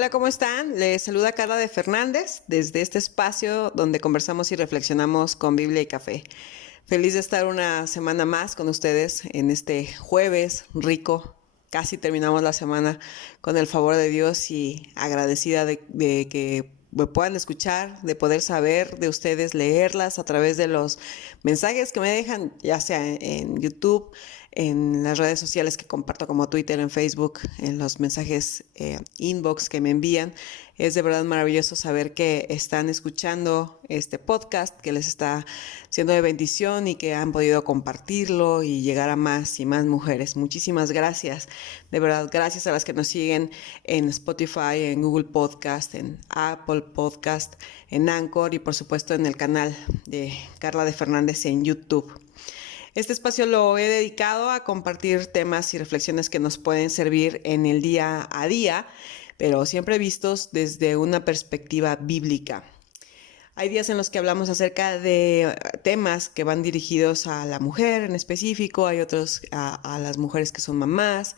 Hola, ¿cómo están? Les saluda Carla de Fernández desde este espacio donde conversamos y reflexionamos con Biblia y café. Feliz de estar una semana más con ustedes en este jueves rico. Casi terminamos la semana con el favor de Dios y agradecida de que me puedan escuchar, de poder saber de ustedes, leerlas a través de los mensajes que me dejan, ya sea en YouTube, en las redes sociales que comparto como Twitter, en Facebook, en los mensajes inbox que me envían. Es de verdad maravilloso saber que están escuchando este podcast, que les está siendo de bendición y que han podido compartirlo y llegar a más y más mujeres. Muchísimas gracias. De verdad, gracias a las que nos siguen en Spotify, en Google Podcast, en Apple Podcast, en Anchor y por supuesto en el canal de Carla de Fernández en YouTube. Este espacio lo he dedicado a compartir temas y reflexiones que nos pueden servir en el día a día, pero siempre vistos desde una perspectiva bíblica. Hay días en los que hablamos acerca de temas que van dirigidos a la mujer en específico, hay otros a las mujeres que son mamás,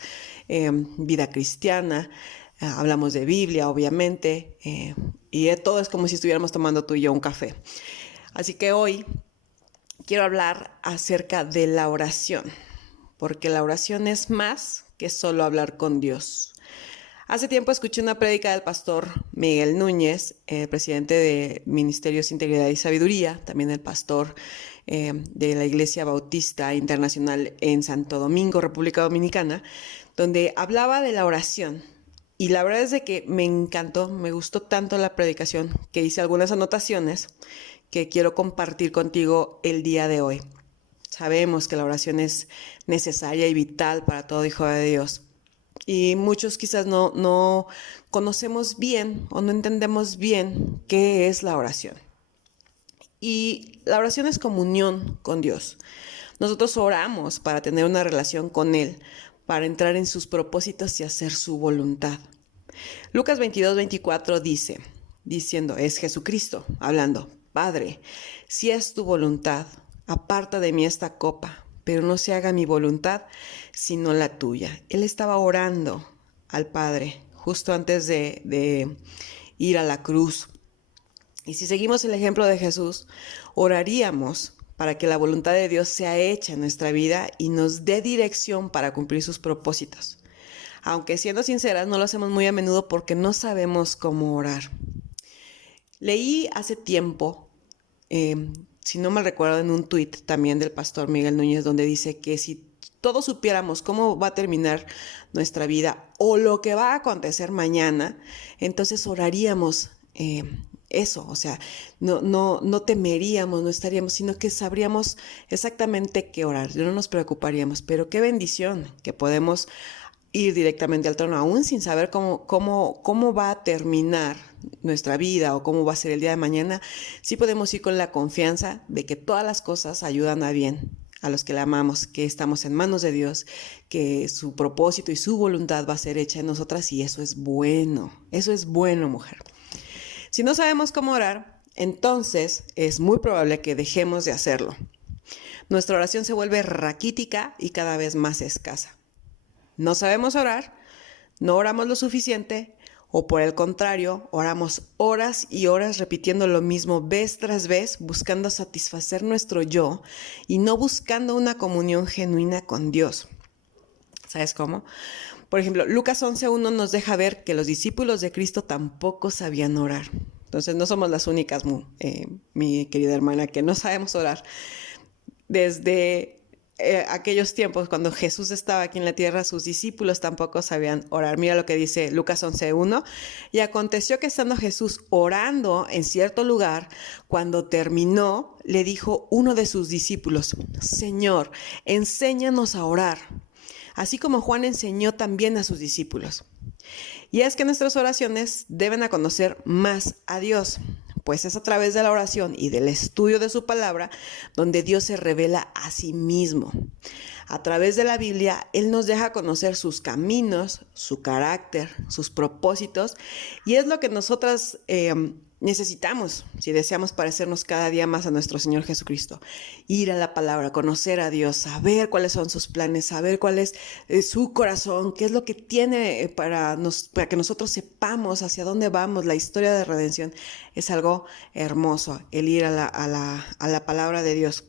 vida cristiana, hablamos de Biblia, obviamente, y todo es como si estuviéramos tomando tú y yo un café. Así que hoy quiero hablar acerca de la oración, porque la oración es más que solo hablar con Dios. Hace tiempo escuché una prédica del pastor Miguel Núñez, presidente de Ministerios Integridad y Sabiduría, también el pastor de la Iglesia Bautista Internacional en Santo Domingo, República Dominicana, donde hablaba de la oración. Y la verdad es de que me encantó, me gustó tanto la predicación que hice algunas anotaciones que quiero compartir contigo el día de hoy. Sabemos que la oración es necesaria y vital para todo hijo de Dios. Y muchos quizás no conocemos bien o no entendemos bien qué es la oración. Y la oración es comunión con Dios. Nosotros oramos para tener una relación con Él, para entrar en sus propósitos y hacer su voluntad. Lucas 22:24 diciendo, es Jesucristo hablando, Padre, si es tu voluntad, aparta de mí esta copa, pero no se haga mi voluntad, sino la tuya. Él estaba orando al Padre justo antes de ir a la cruz. Y si seguimos el ejemplo de Jesús, oraríamos para que la voluntad de Dios sea hecha en nuestra vida y nos dé dirección para cumplir sus propósitos. Aunque siendo sinceras, no lo hacemos muy a menudo porque no sabemos cómo orar. Leí hace tiempo, si no mal recuerdo, en un tuit también del pastor Miguel Núñez, donde dice que si todos supiéramos cómo va a terminar nuestra vida o lo que va a acontecer mañana, entonces oraríamos eso, o sea, no temeríamos, no estaríamos, sino que sabríamos exactamente qué orar, no nos preocuparíamos. Pero qué bendición que podemos ir directamente al trono, aún sin saber cómo va a terminar nuestra vida o cómo va a ser el día de mañana. Sí podemos ir con la confianza de que todas las cosas ayudan a bien a los que le amamos, que estamos en manos de Dios, que su propósito y su voluntad va a ser hecha en nosotras, y eso es bueno, mujer. Si no sabemos cómo orar, entonces es muy probable que dejemos de hacerlo. Nuestra oración se vuelve raquítica y cada vez más escasa. No sabemos orar, no oramos lo suficiente, o por el contrario, oramos horas y horas repitiendo lo mismo vez tras vez, buscando satisfacer nuestro yo y no buscando una comunión genuina con Dios. ¿Sabes cómo? Por ejemplo, Lucas 11:1 nos deja ver que los discípulos de Cristo tampoco sabían orar. Entonces no somos las únicas, mi querida hermana, que no sabemos orar. Desde aquellos tiempos, cuando Jesús estaba aquí en la tierra, sus discípulos tampoco sabían orar. Mira lo que dice Lucas 11:1. Y aconteció que estando Jesús orando en cierto lugar, cuando terminó, le dijo uno de sus discípulos, Señor, enséñanos a orar, así como Juan enseñó también a sus discípulos. Y es que nuestras oraciones deben a conocer más a Dios, pues es a través de la oración y del estudio de su palabra donde Dios se revela a sí mismo. A través de la Biblia, Él nos deja conocer sus caminos, su carácter, sus propósitos, y es lo que nosotras necesitamos si deseamos parecernos cada día más a nuestro Señor Jesucristo. Ir a la palabra, conocer a Dios, saber cuáles son sus planes, saber cuál es su corazón, qué es lo que tiene para que nosotros sepamos hacia dónde vamos. La historia de redención es algo hermoso, el ir a la palabra de Dios.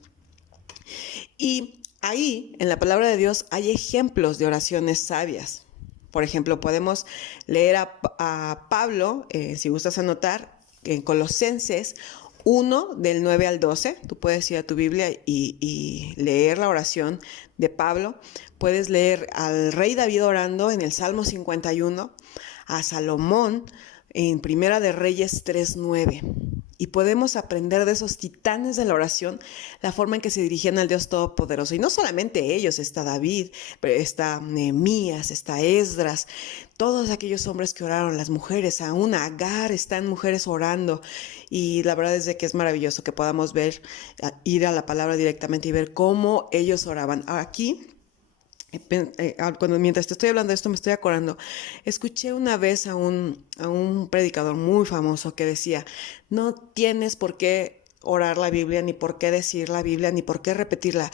Y ahí, en la palabra de Dios, hay ejemplos de oraciones sabias. Por ejemplo, podemos leer a Pablo, si gustas anotar, en Colosenses 1, del 9 al 12. Tú puedes ir a tu Biblia y leer la oración de Pablo. Puedes leer al rey David orando en el Salmo 51, a Salomón en Primera de Reyes 3:9. Y podemos aprender de esos titanes de la oración, la forma en que se dirigían al Dios Todopoderoso. Y no solamente ellos, está David, pero está Nehemías, está Esdras, todos aquellos hombres que oraron, las mujeres, aún Agar, están mujeres orando. Y la verdad es de que es maravilloso que podamos ir a la palabra directamente y ver cómo ellos oraban. Aquí, mientras te estoy hablando de esto, me estoy acordando. Escuché una vez a un predicador muy famoso que decía: no tienes por qué orar la Biblia, ni por qué decir la Biblia, ni por qué repetirla.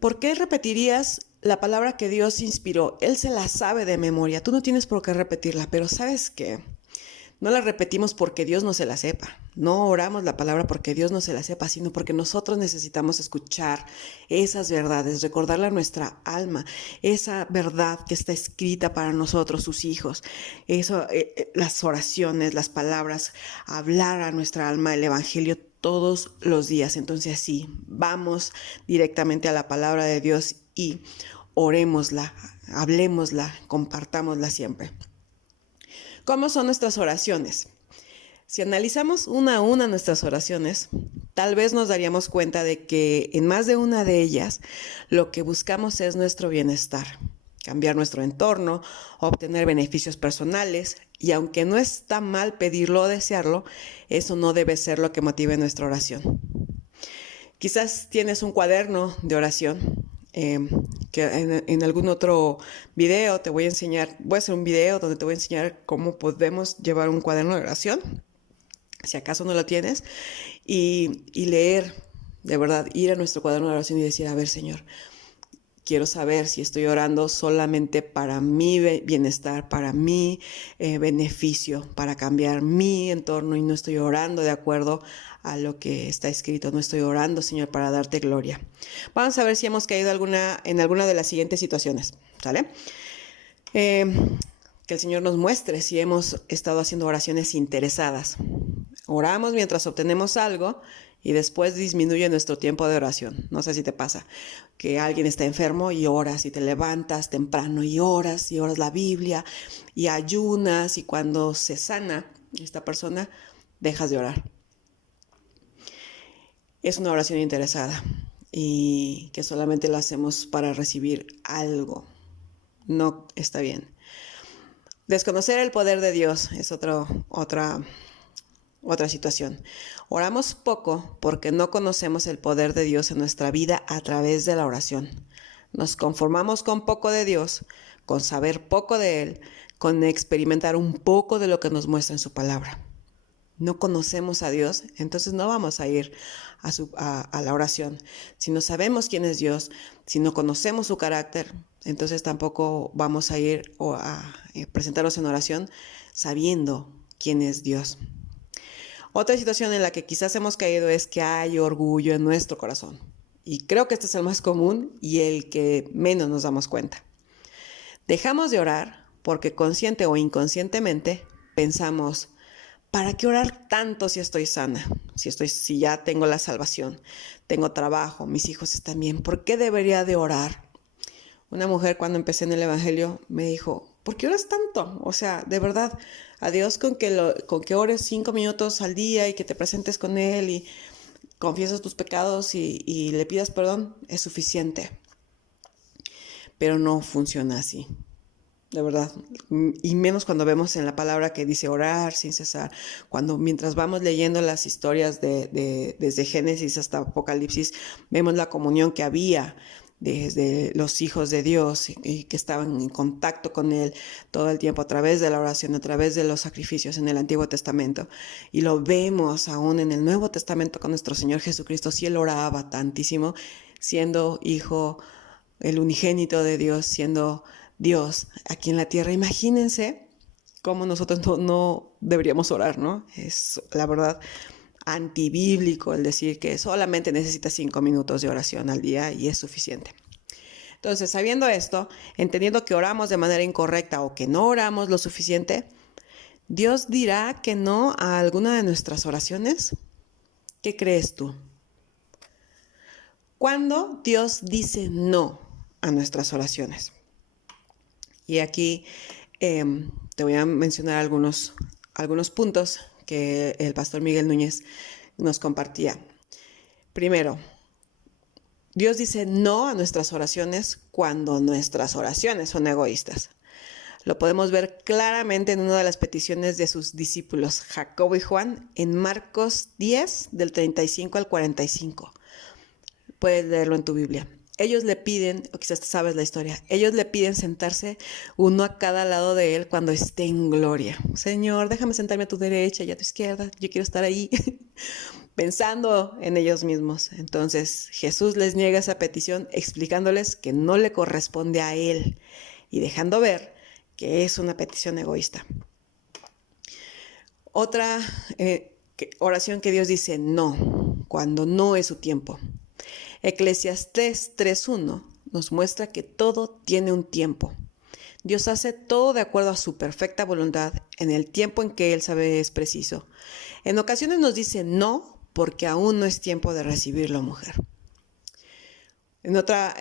¿Por qué repetirías la palabra que Dios inspiró? Él se la sabe de memoria. Tú no tienes por qué repetirla, pero ¿sabes qué? No la repetimos porque Dios no se la sepa. No oramos la palabra porque Dios no se la sepa, sino porque nosotros necesitamos escuchar esas verdades, recordarle a nuestra alma esa verdad que está escrita para nosotros, sus hijos. Eso, las oraciones, las palabras, hablar a nuestra alma el evangelio todos los días. Entonces sí, vamos directamente a la palabra de Dios y orémosla, hablemosla, compartámosla siempre. ¿Cómo son nuestras oraciones? Si analizamos una a una nuestras oraciones, tal vez nos daríamos cuenta de que en más de una de ellas lo que buscamos es nuestro bienestar, cambiar nuestro entorno, obtener beneficios personales, y aunque no está mal pedirlo o desearlo, eso no debe ser lo que motive nuestra oración. Quizás tienes un cuaderno de oración. Que en algún otro video te voy a enseñar, voy a hacer un video donde te voy a enseñar cómo podemos llevar un cuaderno de oración, si acaso no lo tienes, y leer, de verdad, ir a nuestro cuaderno de oración y decir: a ver, Señor, quiero saber si estoy orando solamente para mi bienestar, para mi beneficio, para cambiar mi entorno, y no estoy orando de acuerdo a lo que está escrito. No estoy orando, Señor, para darte gloria. Vamos a ver si hemos caído en alguna de las siguientes situaciones, ¿sale? Que el Señor nos muestre si hemos estado haciendo oraciones interesadas. Oramos mientras obtenemos algo y después disminuye nuestro tiempo de oración. No sé si te pasa que alguien está enfermo y oras, y te levantas temprano y oras la Biblia y ayunas, y cuando se sana esta persona, dejas de orar. Es una oración interesada y que solamente la hacemos para recibir algo. No está bien. Desconocer el poder de Dios es otra situación. Oramos poco porque no conocemos el poder de Dios en nuestra vida a través de la oración. Nos conformamos con poco de Dios, con saber poco de Él, con experimentar un poco de lo que nos muestra en su palabra. No conocemos a Dios, entonces no vamos a ir a la oración. Si no sabemos quién es Dios, si no conocemos su carácter, entonces tampoco vamos a ir a presentarnos en oración sabiendo quién es Dios. Otra situación en la que quizás hemos caído es que hay orgullo en nuestro corazón. Y creo que este es el más común y el que menos nos damos cuenta. Dejamos de orar porque consciente o inconscientemente pensamos: ¿para qué orar tanto si estoy sana? Si ya tengo la salvación, tengo trabajo, mis hijos están bien, ¿por qué debería de orar? Una mujer, cuando empecé en el evangelio, me dijo: ¿por qué oras tanto? O sea, de verdad, a Dios con que ores 5 minutos al día y que te presentes con Él y confiesas tus pecados y le pidas perdón, es suficiente. Pero no funciona así, de verdad. Y menos cuando vemos en la palabra que dice orar sin cesar. Mientras vamos leyendo las historias desde Génesis hasta Apocalipsis, vemos la comunión que había desde los hijos de Dios y que estaban en contacto con Él todo el tiempo a través de la oración, a través de los sacrificios en el Antiguo Testamento. Y lo vemos aún en el Nuevo Testamento con nuestro Señor Jesucristo. Sí, Él oraba tantísimo, siendo hijo, el unigénito de Dios, siendo Dios aquí en la tierra. Imagínense cómo nosotros no deberíamos orar, ¿no? Es la verdad antibíblico el decir que solamente necesitas 5 minutos de oración al día y es suficiente. Entonces, sabiendo esto, entendiendo que oramos de manera incorrecta o que no oramos lo suficiente, ¿Dios dirá que no a alguna de nuestras oraciones? ¿Qué crees tú? ¿Cuándo Dios dice no a nuestras oraciones? Y aquí te voy a mencionar algunos puntos que el pastor Miguel Núñez nos compartía. Primero, Dios dice no a nuestras oraciones cuando nuestras oraciones son egoístas. Lo podemos ver claramente en una de las peticiones de sus discípulos, Jacobo y Juan, en Marcos 10, del 35 al 45. Puedes leerlo en tu Biblia. Ellos le piden, o quizás sabes la historia, ellos le piden sentarse uno a cada lado de él cuando esté en gloria. Señor, déjame sentarme a tu derecha y a tu izquierda, yo quiero estar ahí, pensando en ellos mismos. Entonces Jesús les niega esa petición explicándoles que no le corresponde a él y dejando ver que es una petición egoísta. Otra oración que Dios dice no, cuando no es su tiempo. Eclesiastés 3:1 nos muestra que todo tiene un tiempo. Dios hace todo de acuerdo a su perfecta voluntad en el tiempo en que Él sabe es preciso. En ocasiones nos dice no porque aún no es tiempo de recibirlo, mujer. En otra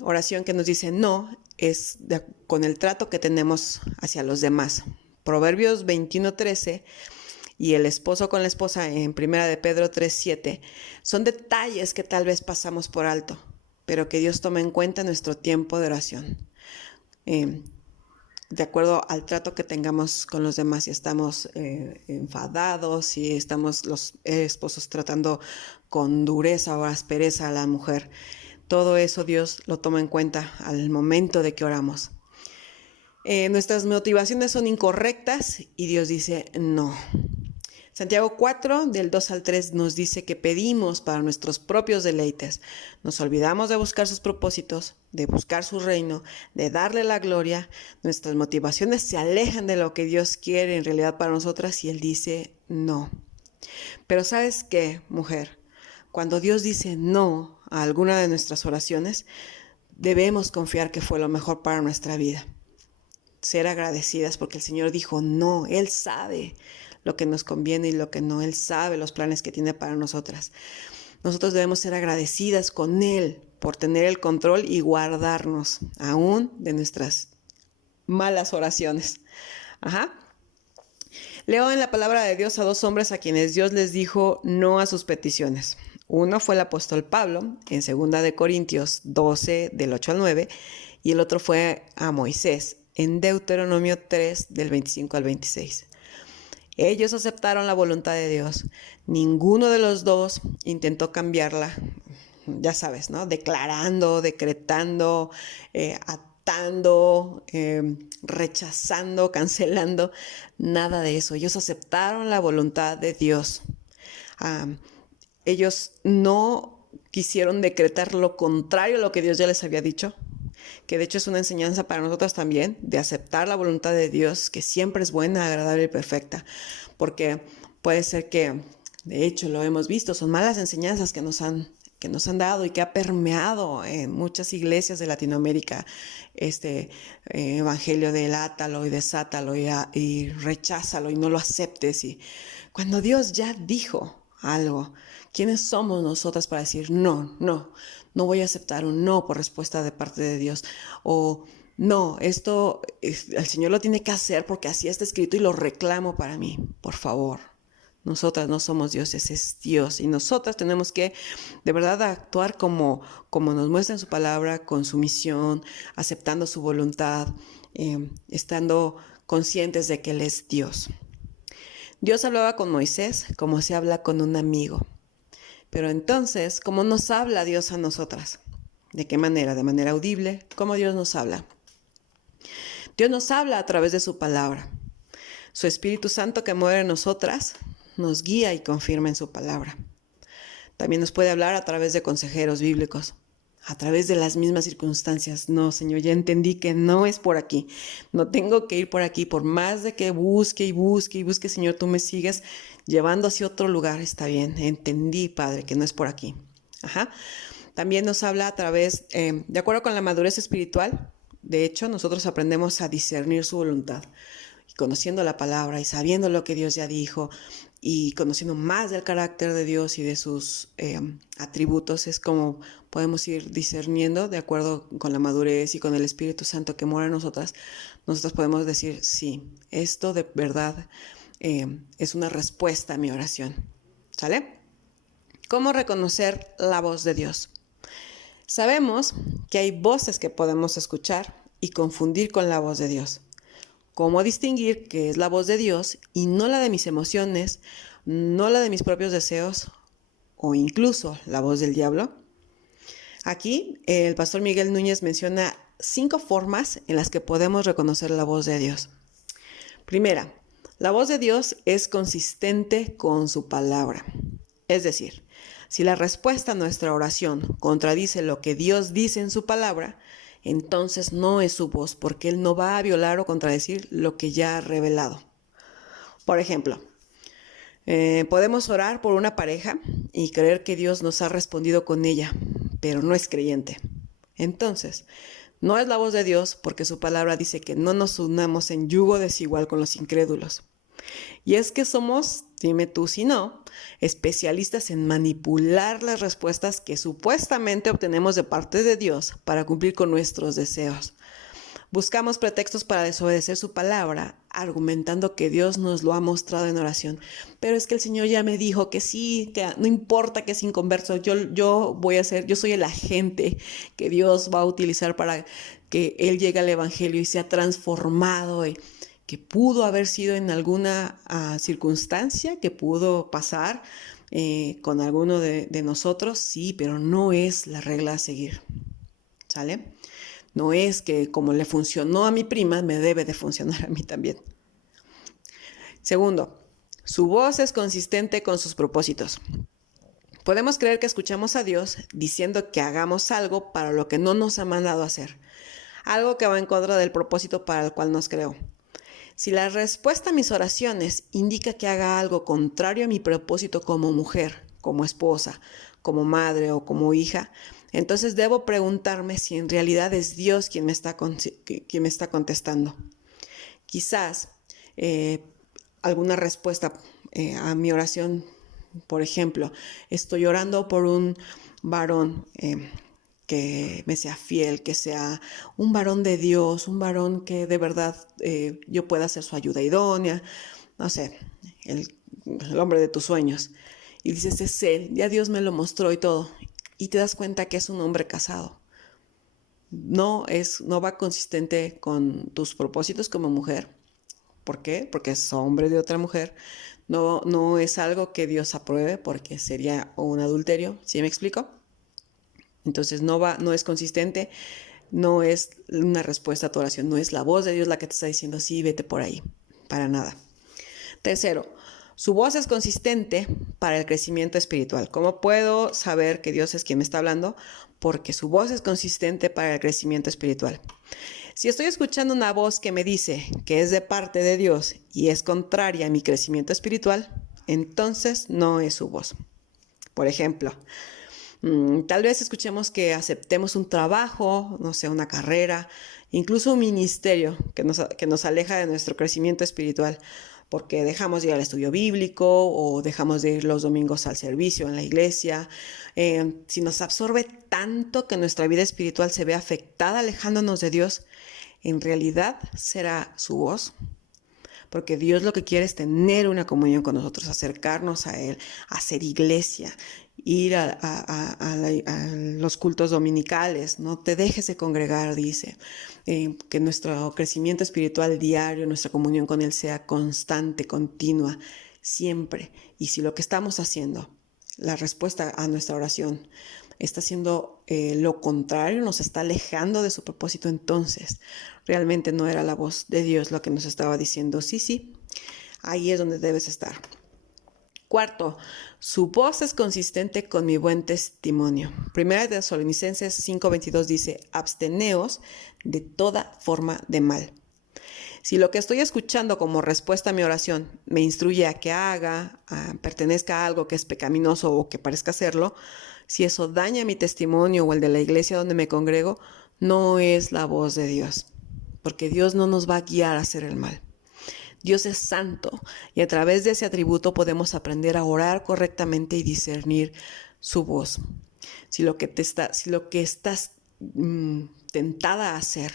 oración que nos dice no es con el trato que tenemos hacia los demás. Proverbios 21:13 y el esposo con la esposa en 1 de Pedro 3:7 son detalles que tal vez pasamos por alto, pero que Dios toma en cuenta en nuestro tiempo de oración. De acuerdo al trato que tengamos con los demás, si estamos enfadados, si estamos los esposos tratando con dureza o aspereza a la mujer, todo eso Dios lo toma en cuenta al momento de que oramos. Nuestras motivaciones son incorrectas y Dios dice no. Santiago 4, del 2 al 3, nos dice que pedimos para nuestros propios deleites. Nos olvidamos de buscar sus propósitos, de buscar su reino, de darle la gloria. Nuestras motivaciones se alejan de lo que Dios quiere en realidad para nosotras y Él dice no. Pero ¿sabes qué, mujer? Cuando Dios dice no a alguna de nuestras oraciones, debemos confiar que fue lo mejor para nuestra vida. Ser agradecidas porque el Señor dijo no, Él sabe lo que nos conviene y lo que no. Él sabe los planes que tiene para nosotras. Nosotros debemos ser agradecidas con Él por tener el control y guardarnos aún de nuestras malas oraciones. Leo en la palabra de Dios a 2 hombres a quienes Dios les dijo no a sus peticiones. Uno fue el apóstol Pablo en 2 de Corintios 12, del 8 al 9, y el otro fue a Moisés en Deuteronomio 3, del 25 al 26. Ellos aceptaron la voluntad de Dios. Ninguno de los dos intentó cambiarla, ya sabes, ¿no? Declarando, decretando, atando, rechazando, cancelando, nada de eso. Ellos aceptaron la voluntad de Dios. Ellos no quisieron decretar lo contrario a lo que Dios ya les había dicho, que de hecho es una enseñanza para nosotros también, de aceptar la voluntad de Dios, que siempre es buena, agradable y perfecta, porque puede ser que, de hecho lo hemos visto, son malas enseñanzas que nos han dado y que ha permeado en muchas iglesias de Latinoamérica este evangelio del átalo y desátalo y recházalo y no lo aceptes. Y cuando Dios ya dijo algo, ¿quiénes somos nosotras para decir no voy a aceptar un no por respuesta de parte de Dios? O no, esto el Señor lo tiene que hacer porque así está escrito y lo reclamo para mí. Por favor, nosotras no somos dioses, es Dios. Y nosotras tenemos que de verdad actuar como nos muestra en su palabra, con sumisión, aceptando su voluntad, estando conscientes de que Él es Dios. Dios hablaba con Moisés como se habla con un amigo. Pero entonces, ¿cómo nos habla Dios a nosotras? ¿De qué manera? De manera audible. ¿Cómo Dios nos habla? Dios nos habla a través de su palabra. Su Espíritu Santo que muere en nosotras nos guía y confirma en su palabra. También nos puede hablar a través de consejeros bíblicos, a través de las mismas circunstancias. No, Señor, ya entendí que no es por aquí. No tengo que ir por aquí. Por más de que busque y busque y busque, Señor, tú me sigues llevando hacia otro lugar. Está bien. Entendí, Padre, que no es por aquí. Ajá. También nos habla a través, de acuerdo con la madurez espiritual. De hecho, nosotros aprendemos a discernir su voluntad. Y conociendo la palabra y sabiendo lo que Dios ya dijo y conociendo más del carácter de Dios y de sus atributos, es como podemos ir discerniendo de acuerdo con la madurez y con el Espíritu Santo que mora en nosotras. Nosotros podemos decir, sí, esto de verdad es una respuesta a mi oración. ¿Sale? ¿Cómo reconocer la voz de Dios? Sabemos que hay voces que podemos escuchar y confundir con la voz de Dios. ¿Cómo distinguir que es la voz de Dios y no la de mis emociones, no la de mis propios deseos o incluso la voz del diablo? Aquí el pastor Miguel Núñez menciona 5 formas en las que podemos reconocer la voz de Dios. Primera, la voz de Dios es consistente con su palabra. Es decir, si la respuesta a nuestra oración contradice lo que Dios dice en su palabra, entonces no es su voz, porque Él no va a violar o contradecir lo que ya ha revelado. Por ejemplo, podemos orar por una pareja y creer que Dios nos ha respondido con ella, pero no es creyente. Entonces, no es la voz de Dios porque su palabra dice que no nos unamos en yugo desigual con los incrédulos. Y es que somos, dime tú si no, especialistas en manipular las respuestas que supuestamente obtenemos de parte de Dios para cumplir con nuestros deseos. Buscamos pretextos para desobedecer su palabra, argumentando que Dios nos lo ha mostrado en oración. Pero es que el Señor ya me dijo que sí, que no importa que es inconverso, yo soy el agente que Dios va a utilizar para que Él llegue al Evangelio y sea transformado. Que pudo haber sido en alguna circunstancia, que pudo pasar con alguno de nosotros, sí, pero no es la regla a seguir, ¿sale? No es que como le funcionó a mi prima, me debe de funcionar a mí también. Segundo, su voz es consistente con sus propósitos. Podemos creer que escuchamos a Dios diciendo que hagamos algo para lo que no nos ha mandado hacer, algo que va en contra del propósito para el cual nos creó. Si la respuesta a mis oraciones indica que haga algo contrario a mi propósito como mujer, como esposa, como madre o como hija, entonces debo preguntarme si en realidad es Dios quien me está contestando. Quizás alguna respuesta a mi oración, por ejemplo, estoy orando por un varón que me sea fiel, que sea un varón de Dios, un varón que de verdad yo pueda ser su ayuda idónea, no sé, el hombre de tus sueños. Y dices, es él, ya Dios me lo mostró y todo. Y te das cuenta que es un hombre casado. No va consistente con tus propósitos como mujer. ¿Por qué? Porque es hombre de otra mujer. No es algo que Dios apruebe porque sería un adulterio. ¿Sí me explico? Entonces no es consistente, no es una respuesta a tu oración, no es la voz de Dios la que te está diciendo, sí, vete por ahí, para nada. Tercero, su voz es consistente para el crecimiento espiritual. ¿Cómo puedo saber que Dios es quien me está hablando? Porque su voz es consistente para el crecimiento espiritual. Si estoy escuchando una voz que me dice que es de parte de Dios y es contraria a mi crecimiento espiritual, entonces no es su voz. Por ejemplo, tal vez escuchemos que aceptemos un trabajo, no sé, una carrera, incluso un ministerio que nos aleja de nuestro crecimiento espiritual, porque dejamos de ir al estudio bíblico o dejamos de ir los domingos al servicio en la iglesia. Si nos absorbe tanto que nuestra vida espiritual se ve afectada alejándonos de Dios, ¿en realidad será su voz? Porque Dios lo que quiere es tener una comunión con nosotros, acercarnos a Él, hacer iglesia, ir a los cultos dominicales, no te dejes de congregar, dice, que nuestro crecimiento espiritual diario, nuestra comunión con Él sea constante, continua, siempre. Y si lo que estamos haciendo, la respuesta a nuestra oración, está haciendo lo contrario, nos está alejando de su propósito, entonces realmente no era la voz de Dios lo que nos estaba diciendo, sí, ahí es donde debes estar. Cuarto, su voz es consistente con mi buen testimonio. Primera de Tesalonicenses 5:22 dice, absteneos de toda forma de mal. Si lo que estoy escuchando como respuesta a mi oración me instruye a que haga, pertenezca a algo que es pecaminoso o que parezca serlo, si eso daña mi testimonio o el de la iglesia donde me congrego, no es la voz de Dios, porque Dios no nos va a guiar a hacer el mal. Dios es santo y a través de ese atributo podemos aprender a orar correctamente y discernir su voz. Si lo que estás tentada a hacer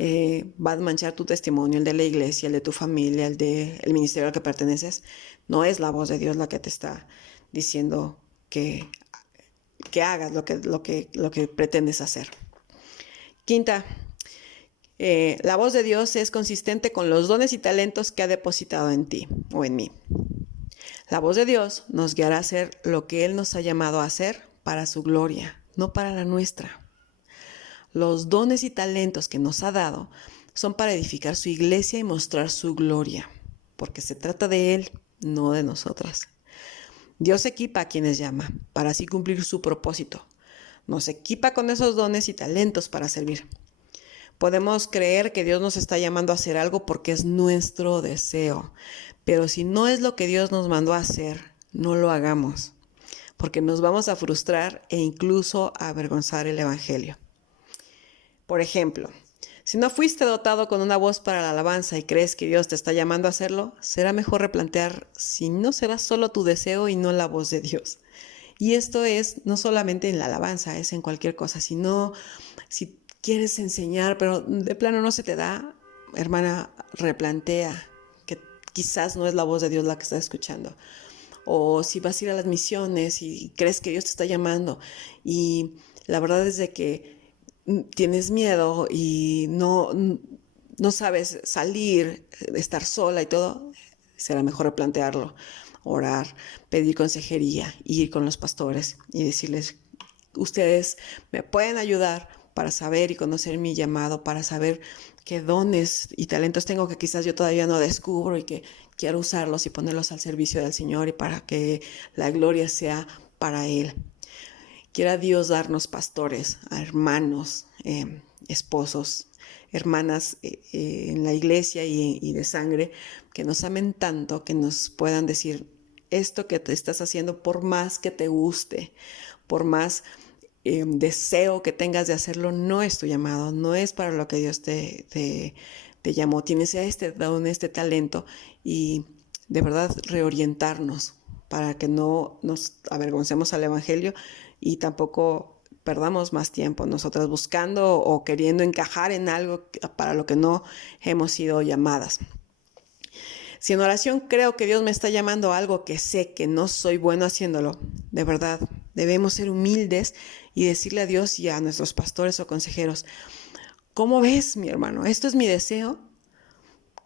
va a manchar tu testimonio, el de la iglesia, el de tu familia, el del ministerio al que perteneces, no es la voz de Dios la que te está diciendo que hagas lo que pretendes hacer. Quinta, la voz de Dios es consistente con los dones y talentos que ha depositado en ti o en mí. La voz de Dios nos guiará a hacer lo que Él nos ha llamado a hacer para su gloria, no para la nuestra. Los dones y talentos que nos ha dado son para edificar su iglesia y mostrar su gloria, porque se trata de Él, no de nosotras. Dios equipa a quienes llama para así cumplir su propósito. Nos equipa con esos dones y talentos para servir. Podemos creer que Dios nos está llamando a hacer algo porque es nuestro deseo, pero si no es lo que Dios nos mandó a hacer, no lo hagamos, porque nos vamos a frustrar e incluso a avergonzar el evangelio. Por ejemplo, si no fuiste dotado con una voz para la alabanza y crees que Dios te está llamando a hacerlo, será mejor replantear si no será solo tu deseo y no la voz de Dios. Y esto es no solamente en la alabanza, es en cualquier cosa. Si quieres enseñar, pero de plano no se te da, hermana, replantea que quizás no es la voz de Dios la que estás escuchando. O si vas a ir a las misiones y crees que Dios te está llamando y la verdad es de que tienes miedo y no sabes salir, estar sola y todo, será mejor replantearlo, orar, pedir consejería, ir con los pastores y decirles, ustedes me pueden ayudar para saber y conocer mi llamado, para saber qué dones y talentos tengo que quizás yo todavía no descubro y que quiero usarlos y ponerlos al servicio del Señor y para que la gloria sea para Él. Quiera Dios darnos pastores, hermanos, esposos, hermanas en la iglesia y de sangre que nos amen tanto, que nos puedan decir esto que te estás haciendo, por más que te guste, por más deseo que tengas de hacerlo, no es tu llamado, no es para lo que Dios te llamó. Tienes este don, este talento y de verdad reorientarnos para que no nos avergoncemos al evangelio y tampoco perdamos más tiempo nosotras buscando o queriendo encajar en algo para lo que no hemos sido llamadas. Si en oración creo que Dios me está llamando a algo que sé que no soy bueno haciéndolo, de verdad, debemos ser humildes y decirle a Dios y a nuestros pastores o consejeros, ¿cómo ves, mi hermano? ¿Esto es mi deseo?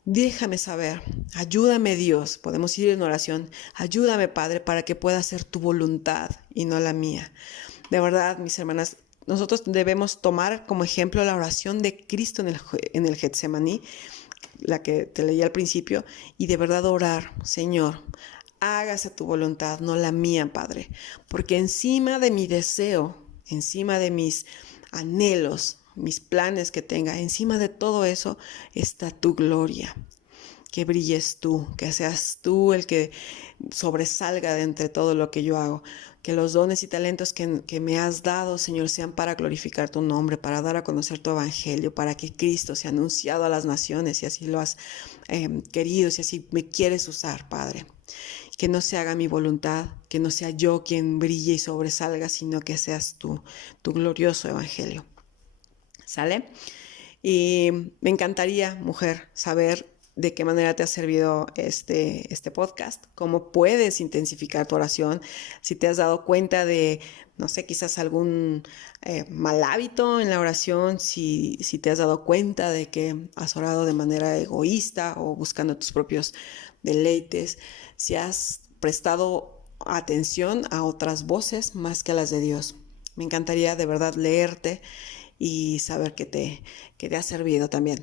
Déjame saber, ayúdame Dios, podemos ir en oración, ayúdame Padre para que pueda hacer tu voluntad y no la mía. De verdad, mis hermanas, nosotros debemos tomar como ejemplo la oración de Cristo en el Getsemaní, la que te leí al principio, y de verdad orar, Señor, hágase tu voluntad, no la mía, Padre, porque encima de mi deseo, encima de mis anhelos, mis planes que tenga, encima de todo eso está tu gloria. Que brilles tú, que seas tú el que sobresalga de entre todo lo que yo hago. Que los dones y talentos que me has dado, Señor, sean para glorificar tu nombre, para dar a conocer tu evangelio, para que Cristo sea anunciado a las naciones, si así lo has querido, si así me quieres usar, Padre. Que no se haga mi voluntad, que no sea yo quien brille y sobresalga, sino que seas tú, tu glorioso evangelio. ¿Sale? Y me encantaría, mujer, saber de qué manera te ha servido este podcast, cómo puedes intensificar tu oración, si te has dado cuenta de, no sé, quizás algún mal hábito en la oración, si te has dado cuenta de que has orado de manera egoísta o buscando tus propios deleites, si has prestado atención a otras voces más que a las de Dios. Me encantaría de verdad leerte y saber que te ha servido también.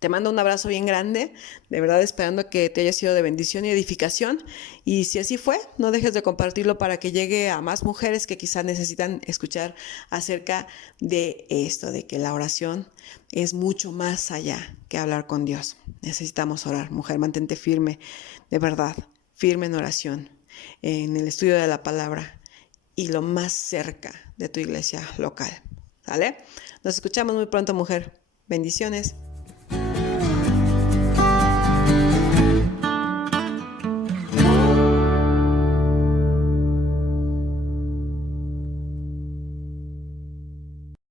Te mando un abrazo bien grande, de verdad esperando que te haya sido de bendición y edificación. Y si así fue, no dejes de compartirlo para que llegue a más mujeres que quizás necesitan escuchar acerca de esto, de que la oración es mucho más allá que hablar con Dios. Necesitamos orar. Mujer, mantente firme, de verdad, firme en oración, en el estudio de la palabra y lo más cerca de tu iglesia local. ¿Sale? Nos escuchamos muy pronto, mujer. Bendiciones.